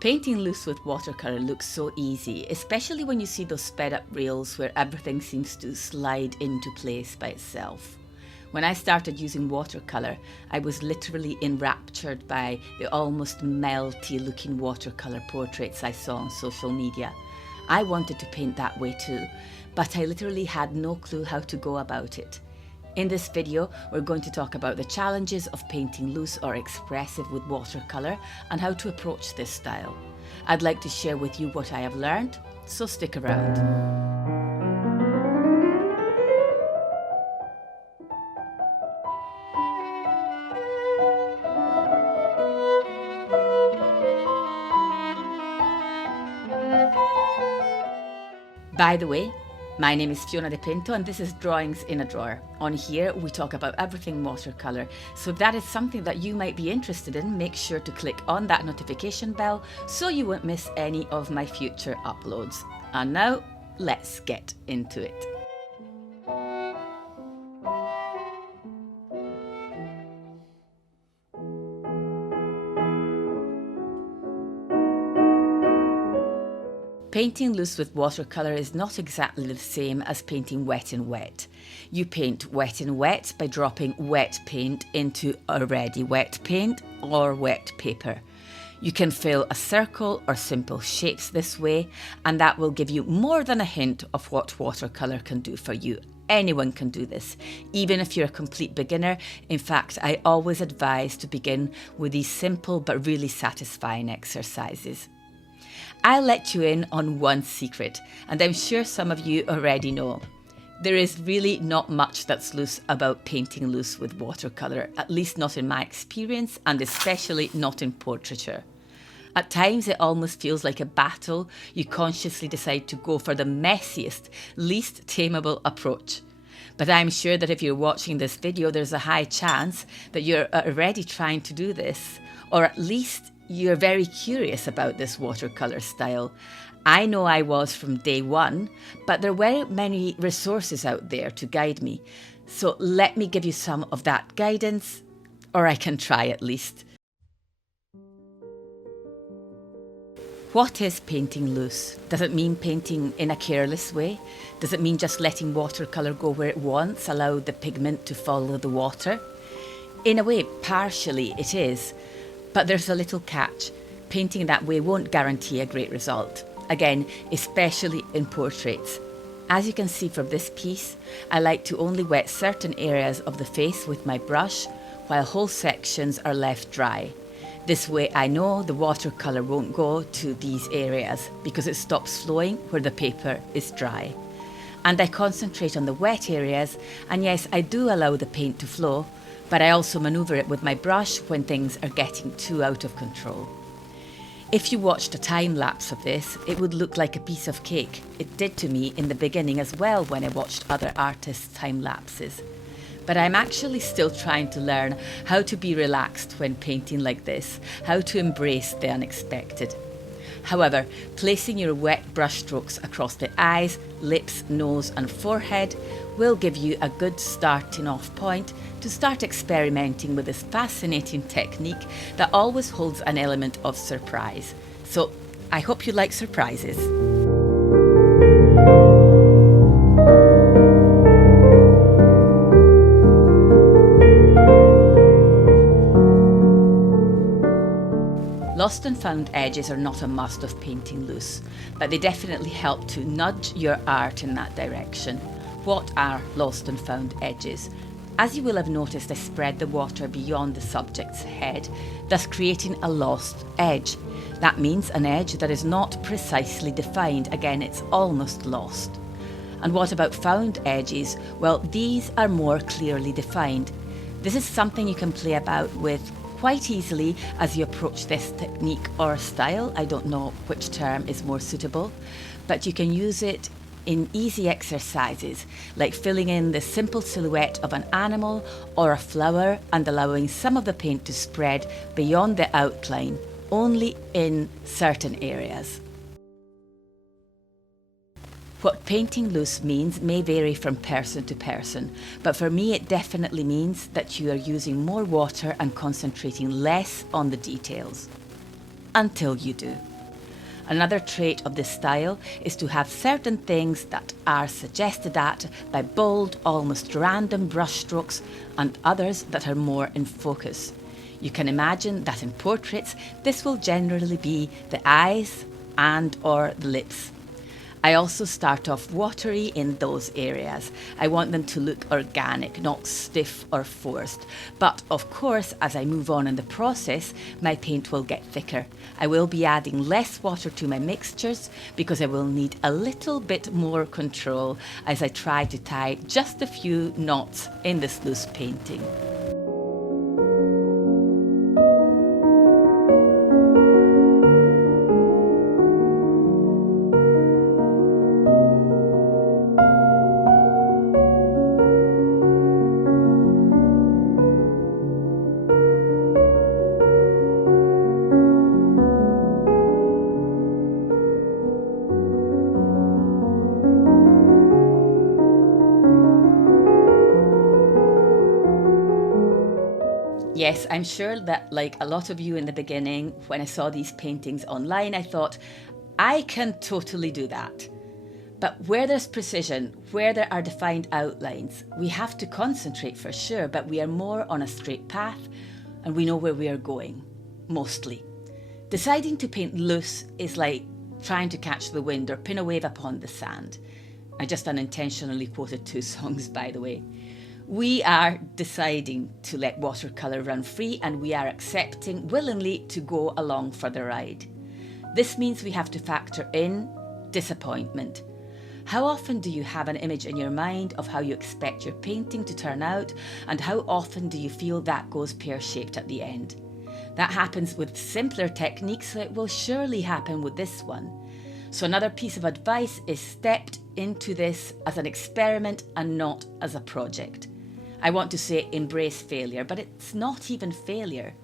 Painting loose with watercolour looks so easy, especially when you see those sped up reels where everything seems to slide into place by itself. When I started using watercolour, I was literally enraptured by the almost melty looking watercolour portraits I saw on social media. I wanted to paint that way too, but I literally had no clue how to go about it. In this video, we're going to talk about the challenges of painting loose or expressive with watercolour and how to approach this style. I'd like to share with you what I have learned, so stick around. By the way, my name is Fiona De Pinto and this is Drawings in a Drawer. On here we talk about everything watercolour, so if that is something that you might be interested in, make sure to click on that notification bell so you won't miss any of my future uploads. And now, let's get into it. Painting loose with watercolour is not exactly the same as painting wet in wet. You paint wet in wet by dropping wet paint into already wet paint or wet paper. You can fill a circle or simple shapes this way, and that will give you more than a hint of what watercolour can do for you. Anyone can do this, even if you're a complete beginner. In fact, I always advise to begin with these simple but really satisfying exercises. I'll let you in on one secret, and I'm sure some of you already know. There is really not much that's loose about painting loose with watercolour, at least not in my experience, and especially not in portraiture. At times it almost feels like a battle. You consciously decide to go for the messiest, least tameable approach. But I'm sure that if you're watching this video, there's a high chance that you're already trying to do this, or at least you're very curious about this watercolour style. I know I was from day one, but there weren't many resources out there to guide me. So let me give you some of that guidance, or I can try at least. What is painting loose? Does it mean painting in a careless way? Does it mean just letting watercolour go where it wants, allow the pigment to follow the water? In a way, partially it is. But there's a little catch. Painting that way won't guarantee a great result. Again, especially in portraits. As you can see from this piece, I like to only wet certain areas of the face with my brush, while whole sections are left dry. This way I know the watercolour won't go to these areas because it stops flowing where the paper is dry. And I concentrate on the wet areas, and yes, I do allow the paint to flow, but I also manoeuvre it with my brush when things are getting too out of control. If you watched a time lapse of this, it would look like a piece of cake. It did to me in the beginning as well when I watched other artists' time lapses. But I'm actually still trying to learn how to be relaxed when painting like this, how to embrace the unexpected. However, placing your wet brush strokes across the eyes, lips, nose and forehead will give you a good starting off point to start experimenting with this fascinating technique that always holds an element of surprise. So I hope you like surprises. Lost and found edges are not a must of painting loose, but they definitely help to nudge your art in that direction. What are lost and found edges? As you will have noticed, I spread the water beyond the subject's head, thus creating a lost edge. That means an edge that is not precisely defined. Again, it's almost lost. And what about found edges? Well, these are more clearly defined. This is something you can play about with quite easily as you approach this technique or style. I don't know which term is more suitable, but you can use it in easy exercises like filling in the simple silhouette of an animal or a flower and allowing some of the paint to spread beyond the outline, only in certain areas. What painting loose means may vary from person to person, but for me it definitely means that you are using more water and concentrating less on the details. until you do. Another trait of this style is to have certain things that are suggested at by bold, almost random brushstrokes and others that are more in focus. You can imagine that in portraits, this will generally be the eyes and/or the lips. I also start off watery in those areas. I want them to look organic, not stiff or forced. But of course, as I move on in the process, my paint will get thicker. I will be adding less water to my mixtures because I will need a little bit more control as I try to tie just a few knots in this loose painting. Yes, I'm sure that like a lot of you in the beginning, when I saw these paintings online, I thought, I can totally do that. But where there's precision, where there are defined outlines, we have to concentrate for sure, but we are more on a straight path and we know where we are going, mostly. Deciding to paint loose is like trying to catch the wind or pin a wave upon the sand. I just unintentionally quoted two songs, by the way. We are deciding to let watercolour run free and we are accepting willingly to go along for the ride. This means we have to factor in disappointment. How often do you have an image in your mind of how you expect your painting to turn out, and how often do you feel that goes pear-shaped at the end? That happens with simpler techniques, so it will surely happen with this one. So another piece of advice is step into this as an experiment and not as a project. I want to say embrace failure, but it's not even failure.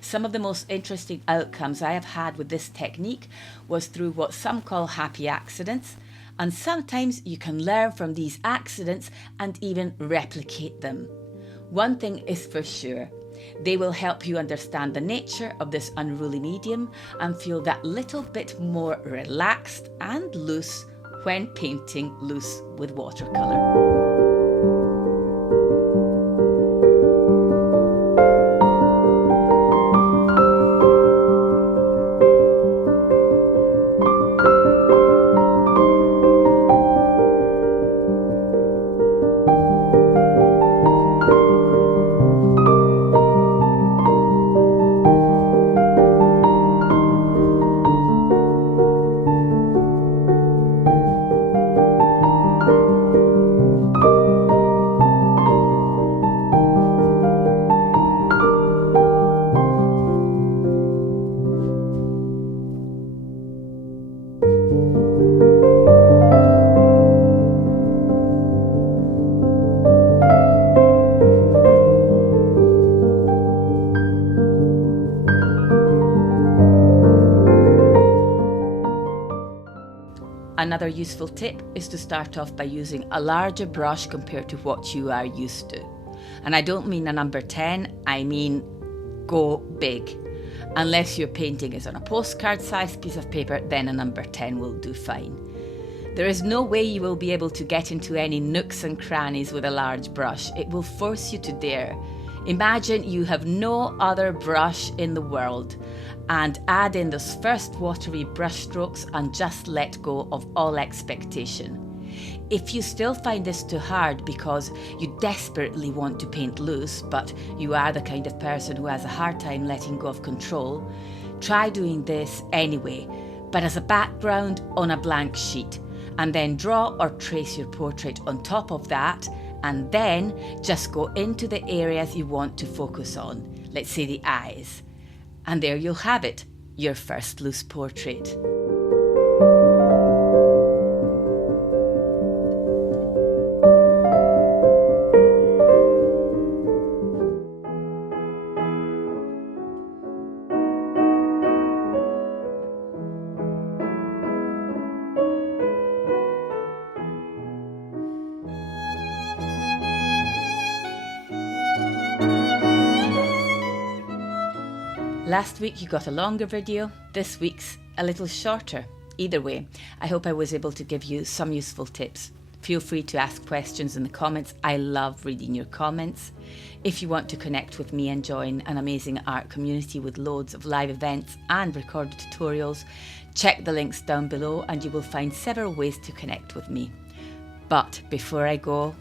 Some of the most interesting outcomes I have had with this technique was through what some call happy accidents, and sometimes you can learn from these accidents and even replicate them. One thing is for sure, they will help you understand the nature of this unruly medium and feel that little bit more relaxed and loose when painting loose with watercolour. Another useful tip is to start off by using a larger brush compared to what you are used to. And I don't mean a number 10, I mean go big. Unless your painting is on a postcard sized piece of paper, then a number 10 will do fine. There is no way you will be able to get into any nooks and crannies with a large brush. It will force you to dare. Imagine you have no other brush in the world and add in those first watery brush strokes and just let go of all expectation. If you still find this too hard because you desperately want to paint loose, but you are the kind of person who has a hard time letting go of control, try doing this anyway, but as a background on a blank sheet, and then draw or trace your portrait on top of that, and then just go into the areas you want to focus on, let's say the eyes. And there you'll have it, your first loose portrait. Last week you got a longer video, this week's a little shorter. Either way, I hope I was able to give you some useful tips. Feel free to ask questions in the comments. I love reading your comments. If you want to connect with me and join an amazing art community with loads of live events and recorded tutorials, check the links down below and you will find several ways to connect with me. But before I go,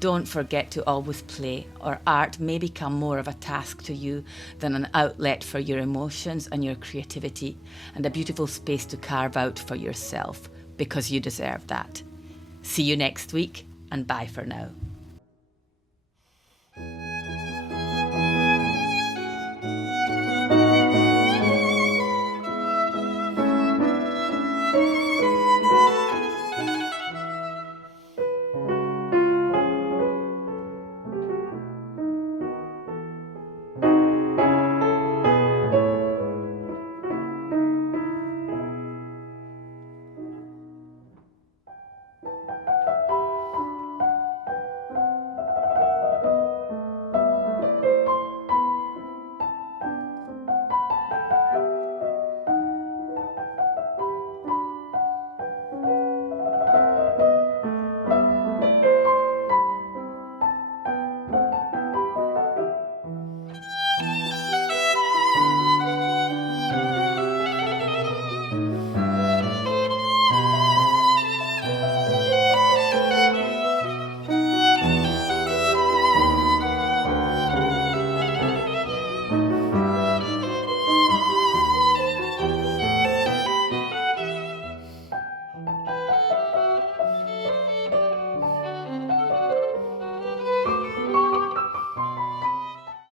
don't forget to always play, or art may become more of a task to you than an outlet for your emotions and your creativity, and a beautiful space to carve out for yourself, because you deserve that. See you next week, and bye for now.